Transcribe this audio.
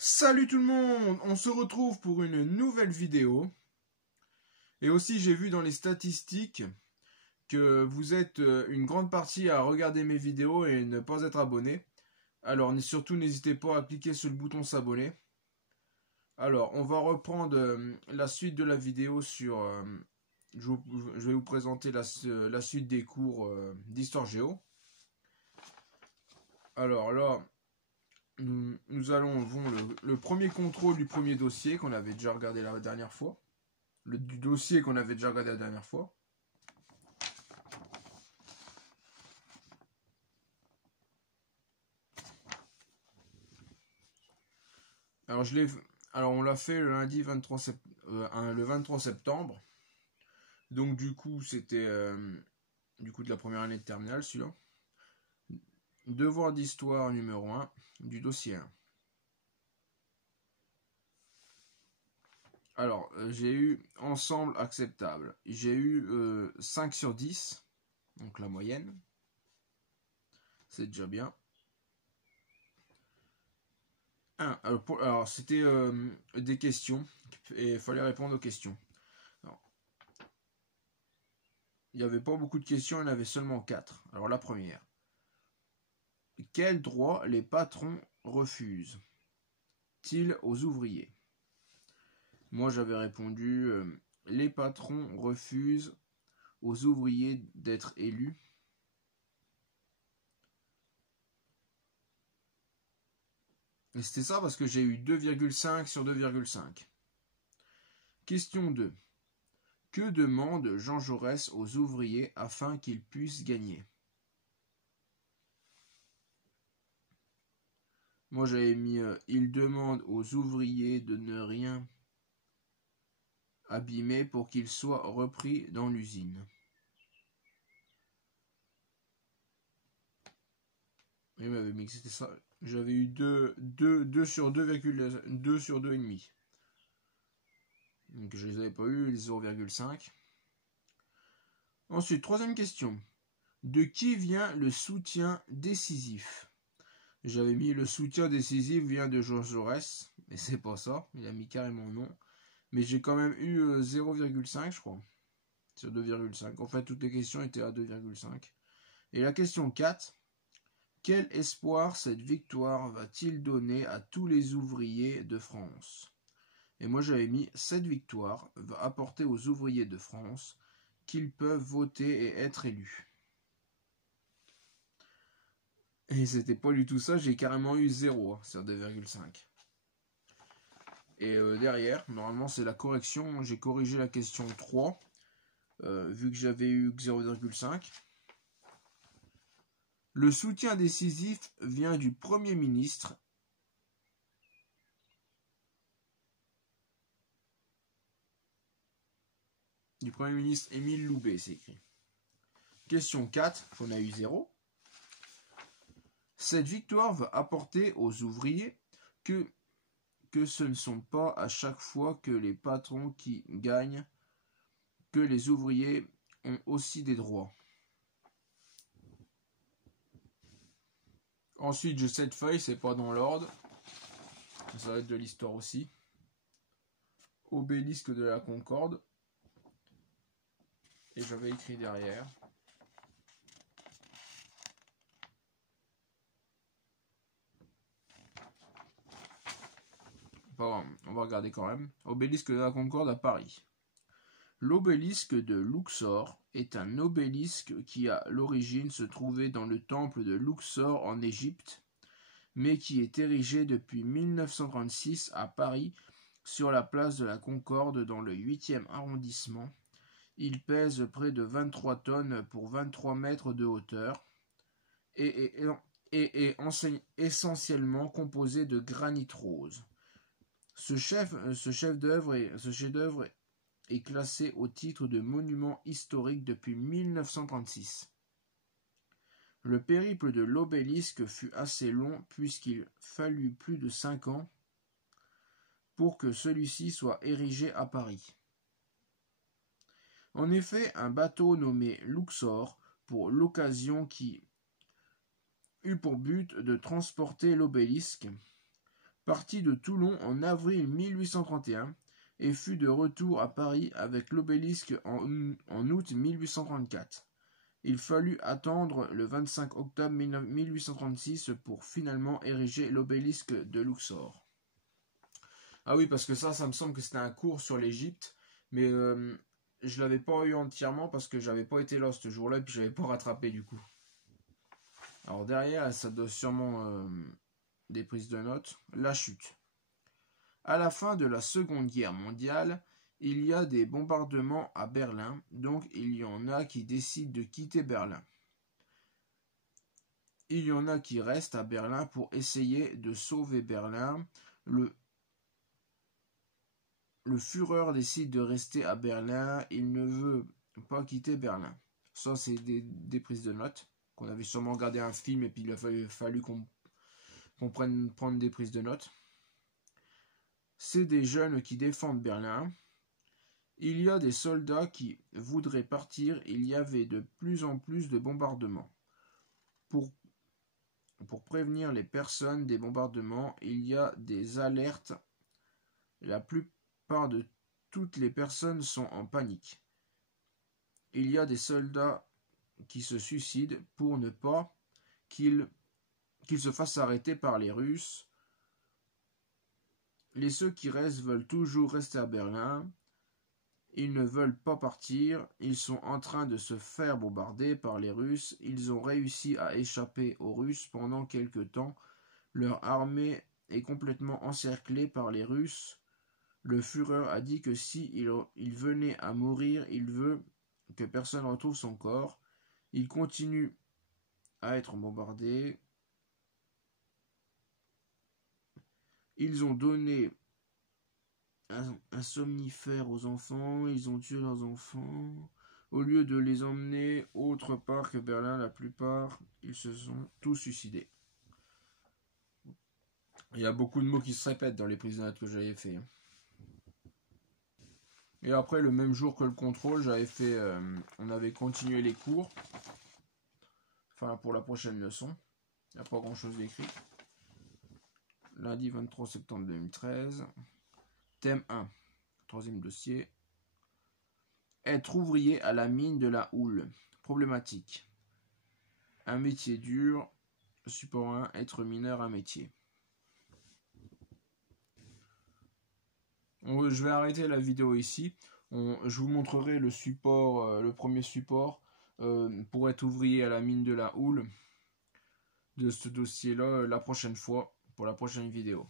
Salut tout le monde, on se retrouve pour une nouvelle vidéo. Et aussi j'ai vu dans les statistiques que vous êtes une grande partie à regarder mes vidéos et ne pas être abonné. Alors surtout n'hésitez pas à cliquer sur le bouton s'abonner. Alors on va reprendre la suite de la vidéo sur... je vais vous présenter la suite des cours d'histoire géo. Alors là... Nous allons le premier contrôle du premier dossier qu'on avait déjà regardé la dernière fois. Du dossier qu'on avait déjà regardé la dernière fois. Alors, on l'a fait le lundi 23 le 23 septembre. Donc du coup, c'était du coup de la première année de terminale, celui-là. Devoir d'histoire numéro 1 du dossier 1. Alors, j'ai eu ensemble acceptable. J'ai eu 5 sur 10, donc la moyenne. C'est déjà bien. Alors c'était des questions, et il fallait répondre aux questions. Alors, il n'y avait pas beaucoup de questions, il y en avait seulement 4. Alors la première. Quels droits les patrons refusent-ils aux ouvriers? Moi j'avais répondu les patrons refusent aux ouvriers d'être élus. Et c'était ça parce que j'ai eu 2,5 sur 2,5. Question 2. Que demande Jean Jaurès aux ouvriers afin qu'ils puissent gagner? Moi j'avais mis il demande aux ouvriers de ne rien abîmer pour qu'ils soient repris dans l'usine. Il m'avait mis que c'était ça. J'avais eu 2 sur 2,2 sur 2,5. Donc je les avais pas eu, les 0,5. Ensuite, troisième question. De qui vient le soutien décisif? J'avais mis le soutien décisif vient de Jean Jaurès, mais c'est pas ça. Il a mis carrément non. Mais j'ai quand même eu 0,5 je crois. Sur 2,5. En fait, toutes les questions étaient à 2,5. Et la question 4. Quel espoir cette victoire va-t-il donner à tous les ouvriers de France? Et moi j'avais mis cette victoire va apporter aux ouvriers de France qu'ils peuvent voter et être élus. Et c'était pas du tout ça, j'ai carrément eu 0 sur 2,5. Et derrière, normalement c'est la correction, j'ai corrigé la question 3, vu que j'avais eu 0,5. Le soutien décisif vient du Premier ministre Émile Loubet, c'est écrit. Question 4, qu'on a eu 0. Cette victoire va apporter aux ouvriers que ce ne sont pas à chaque fois que les patrons qui gagnent, que les ouvriers ont aussi des droits. Ensuite, j'ai cette feuille, c'est pas dans l'ordre. Ça va être de l'histoire aussi. Obélisque de la Concorde. Et j'avais écrit derrière. Bon, on va regarder quand même. Obélisque de la Concorde à Paris. L'obélisque de Luxor est un obélisque qui à l'origine se trouvait dans le temple de Luxor en Égypte, mais qui est érigé depuis 1936 à Paris sur la place de la Concorde dans le 8e arrondissement. Il pèse près de 23 tonnes pour 23 mètres de hauteur et est essentiellement composé de granit rose. Ce chef-d'œuvre est classé au titre de monument historique depuis 1936. Le périple de l'obélisque fut assez long puisqu'il fallut plus de 5 ans pour que celui-ci soit érigé à Paris. En effet, un bateau nommé Luxor, pour l'occasion qui eut pour but de transporter l'obélisque, partit de Toulon en avril 1831 et fut de retour à Paris avec l'obélisque en août 1834. Il fallut attendre le 25 octobre 1836 pour finalement ériger l'obélisque de Luxor. Ah oui, parce que ça me semble que c'était un cours sur l'Égypte, mais je l'avais pas eu entièrement parce que j'avais pas été là ce jour-là et puis j'avais pas rattrapé du coup. Alors derrière, ça doit sûrement des prises de notes. La chute. À la fin de la Seconde Guerre mondiale, il y a des bombardements à Berlin, donc il y en a qui décident de quitter Berlin. Il y en a qui restent à Berlin pour essayer de sauver Berlin. Le Führer décide de rester à Berlin, il ne veut pas quitter Berlin. Ça, c'est des prises de notes, qu'on avait sûrement regardé un film et puis il a fallu qu'on prenne des prises de notes. C'est des jeunes qui défendent Berlin. Il y a des soldats qui voudraient partir, il y avait de plus en plus de bombardements. Pour prévenir les personnes des bombardements, il y a des alertes. La plupart de toutes les personnes sont en panique. Il y a des soldats qui se suicident pour ne pas qu'ils se fassent arrêter par les Russes. Ceux qui restent veulent toujours rester à Berlin. Ils ne veulent pas partir. Ils sont en train de se faire bombarder par les Russes. Ils ont réussi à échapper aux Russes pendant quelque temps. Leur armée est complètement encerclée par les Russes. Le Führer a dit que si il venait à mourir, il veut que personne retrouve son corps. Il continue à être bombardé. Ils ont donné un somnifère aux enfants, ils ont tué leurs enfants. Au lieu de les emmener autre part que Berlin, la plupart, ils se sont tous suicidés. Il y a beaucoup de mots qui se répètent dans les prises de notes que j'avais fait. Et après, le même jour que le contrôle, on avait continué les cours. Enfin, pour la prochaine leçon. Il n'y a pas grand chose d'écrit. Lundi 23 septembre 2013. Thème 1. Troisième dossier. Être ouvrier à la mine de la houle. Problématique. Un métier dur. Support 1. Être mineur, un métier. Je vais arrêter la vidéo ici. Je vous montrerai le support, le premier support pour être ouvrier à la mine de la houle de ce dossier-là la prochaine fois pour la prochaine vidéo.